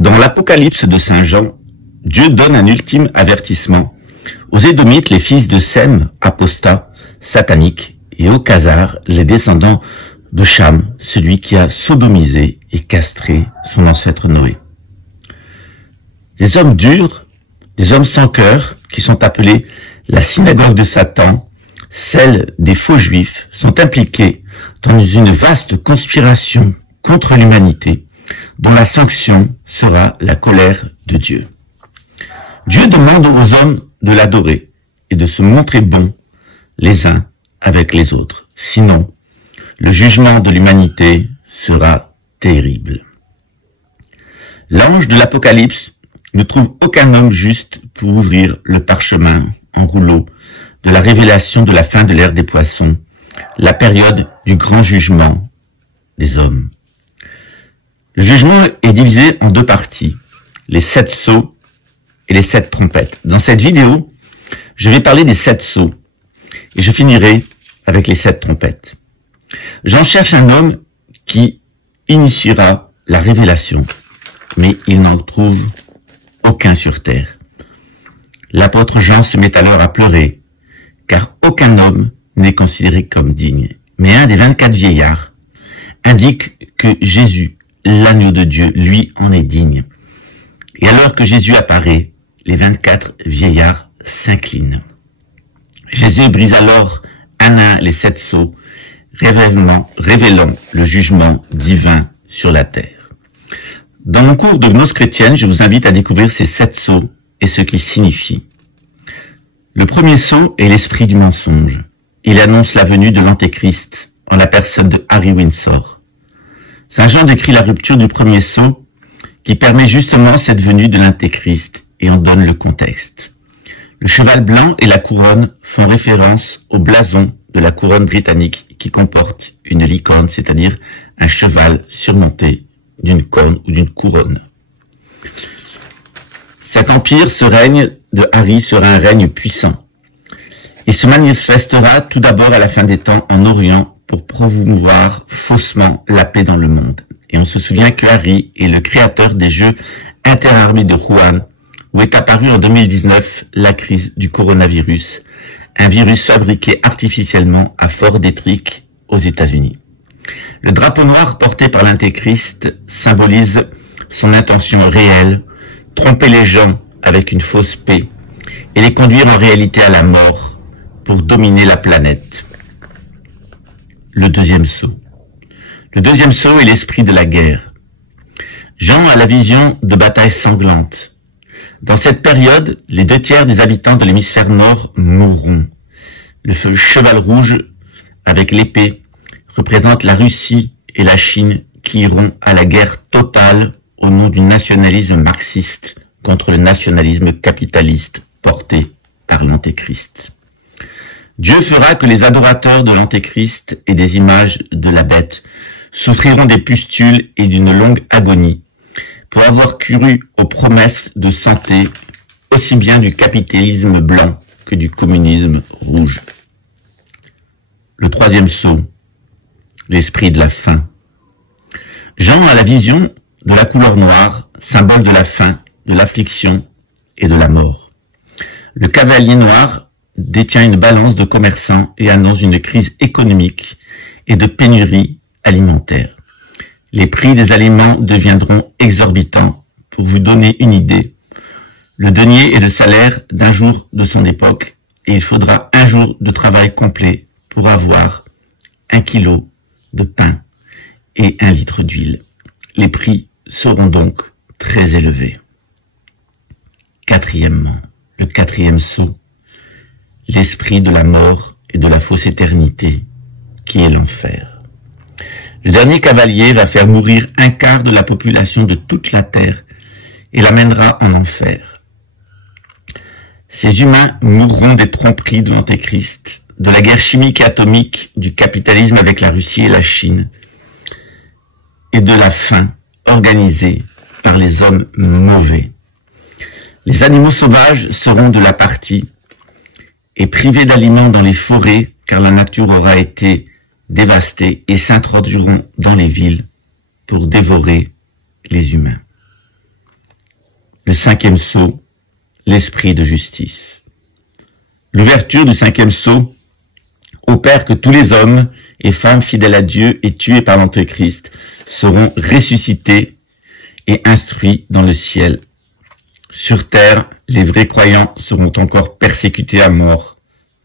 Dans l'Apocalypse de Saint Jean, Dieu donne un ultime avertissement aux Édomites, les fils de Sem, apostats, sataniques, et aux Khazars, les descendants de Cham, celui qui a sodomisé et castré son ancêtre Noé. Des hommes durs, des hommes sans cœur, qui sont appelés la synagogue de Satan, celle des faux juifs, sont impliqués dans une vaste conspiration contre l'humanité, dont la sanction sera la colère de Dieu. Dieu demande aux hommes de l'adorer et de se montrer bons les uns avec les autres. Sinon, le jugement de l'humanité sera terrible. L'ange de l'Apocalypse ne trouve aucun homme juste pour ouvrir le parchemin en rouleau de la révélation de la fin de l'ère des poissons, la période du grand jugement des hommes. Le jugement est divisé en deux parties, les 7 sceaux et les 7 trompettes. Dans cette vidéo, je vais parler des 7 sceaux et je finirai avec les 7 trompettes. J'en cherche un homme qui initiera la révélation, mais il n'en trouve aucun sur terre. L'apôtre Jean se met alors à pleurer, car aucun homme n'est considéré comme digne. Mais un des 24 vieillards indique que Jésus, l'agneau de Dieu, lui en est digne. Et alors que Jésus apparaît, les 24 vieillards s'inclinent. Jésus brise alors un à un les 7 sceaux, révélant le jugement divin sur la terre. Dans mon cours de gnose chrétienne, je vous invite à découvrir ces 7 sceaux et ce qu'ils signifient. Le premier sceau est l'esprit du mensonge. Il annonce la venue de l'Antéchrist en la personne de Harry Windsor. Saint Jean décrit la rupture du premier sceau qui permet justement cette venue de l'Antéchrist et en donne le contexte. Le cheval blanc et la couronne font référence au blason de la couronne britannique qui comporte une licorne, c'est-à-dire un cheval surmonté d'une corne ou d'une couronne. Cet empire, ce règne de Harry sera un règne puissant et se manifestera tout d'abord à la fin des temps en Orient pour promouvoir faussement la paix dans le monde. Et on se souvient que Harry est le créateur des Jeux interarmés de Wuhan, où est apparue en 2019 la crise du coronavirus, un virus fabriqué artificiellement à Fort Detrick aux États-Unis. Le drapeau noir porté par l'Antéchrist symbolise son intention réelle, tromper les gens avec une fausse paix et les conduire en réalité à la mort pour dominer la planète. Le deuxième sceau. Le deuxième sceau est l'esprit de la guerre. Jean a la vision de batailles sanglantes. Dans cette période, les 2/3 des habitants de l'hémisphère nord mourront. Le cheval rouge avec l'épée représente la Russie et la Chine qui iront à la guerre totale au nom du nationalisme marxiste contre le nationalisme capitaliste porté par l'Antéchrist. Dieu fera que les adorateurs de l'Antéchrist et des images de la bête souffriront des pustules et d'une longue agonie pour avoir cru aux promesses de santé aussi bien du capitalisme blanc que du communisme rouge. Le troisième sceau, l'esprit de la faim. Jean a la vision de la couleur noire, symbole de la faim, de l'affliction et de la mort. Le cavalier noir détient une balance de commerçants et annonce une crise économique et de pénurie alimentaire. Les prix des aliments deviendront exorbitants. Pour vous donner une idée, le denier est le salaire d'un jour de son époque et il faudra un jour de travail complet pour avoir 1 kilo de pain et 1 litre d'huile. Les prix seront donc très élevés. Quatrièmement, le 4e sceau, l'esprit de la mort et de la fausse éternité, qui est l'enfer. Le dernier cavalier va faire mourir 1/4 de la population de toute la terre et l'amènera en enfer. Ces humains mourront des tromperies de l'Antéchrist, de la guerre chimique et atomique, du capitalisme avec la Russie et la Chine, et de la faim organisée par les hommes mauvais. Les animaux sauvages seront de la partie et privés d'aliments dans les forêts, car la nature aura été dévastée, et s'introduiront dans les villes pour dévorer les humains. 5e sceau, l'esprit de justice. L'ouverture du 5e sceau opère que tous les hommes et femmes fidèles à Dieu et tués par l'Antéchrist seront ressuscités et instruits dans le ciel. Sur terre, les vrais croyants seront encore persécutés à mort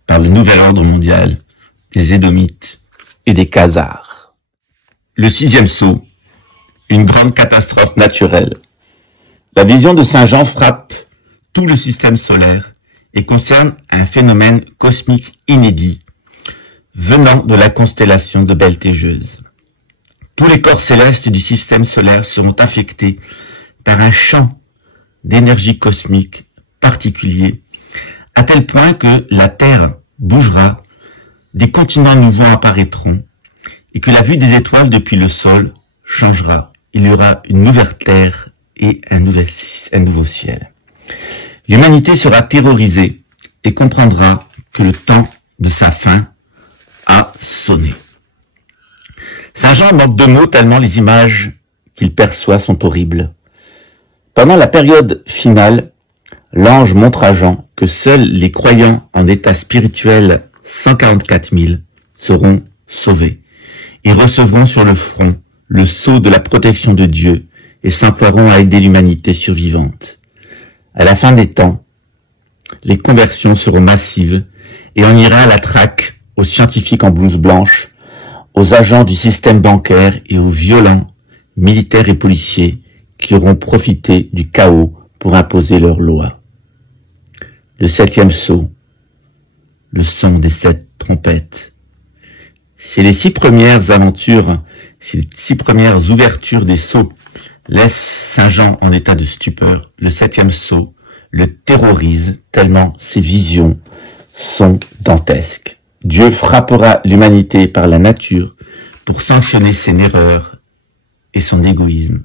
par le nouvel ordre mondial des Édomites et des Khazars. Le 6e sceau, une grande catastrophe naturelle. La vision de Saint Jean frappe tout le système solaire et concerne un phénomène cosmique inédit venant de la constellation de Beltégeuse. Tous les corps célestes du système solaire seront affectés par un champ d'énergie cosmique particulier, à tel point que la Terre bougera, des continents nouveaux apparaîtront, et que la vue des étoiles depuis le sol changera. Il y aura une nouvelle Terre et un nouveau ciel. L'humanité sera terrorisée et comprendra que le temps de sa fin a sonné. Saint Jean manque de mots tellement les images qu'il perçoit sont horribles. Pendant la période finale, l'ange montre à Jean que seuls les croyants en état spirituel, 144 000, seront sauvés et recevront sur le front le sceau de la protection de Dieu et s'emploieront à aider l'humanité survivante. À la fin des temps, les conversions seront massives et on ira à la traque aux scientifiques en blouse blanche, aux agents du système bancaire et aux violents militaires et policiers qui auront profité du chaos pour imposer leurs lois. Le 7e sceau, le son des 7 trompettes. Si les 6 premières aventures, si les 6 premières ouvertures des sceaux laissent Saint Jean en état de stupeur, le 7e sceau le terrorise tellement ses visions sont dantesques. Dieu frappera l'humanité par la nature pour sanctionner son erreur et son égoïsme.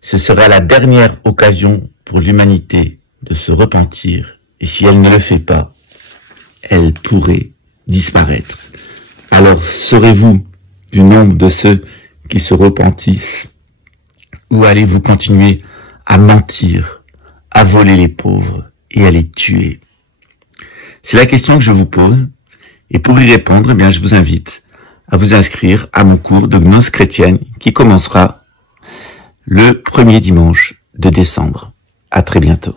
Ce sera la dernière occasion pour l'humanité de se repentir, et si elle ne le fait pas, elle pourrait disparaître. Alors serez-vous du nombre de ceux qui se repentissent, ou allez-vous continuer à mentir, à voler les pauvres et à les tuer? C'est la question que je vous pose, et pour y répondre, eh bien, je vous invite à vous inscrire à mon cours de gnose chrétienne qui commencera le premier dimanche de décembre. À très bientôt.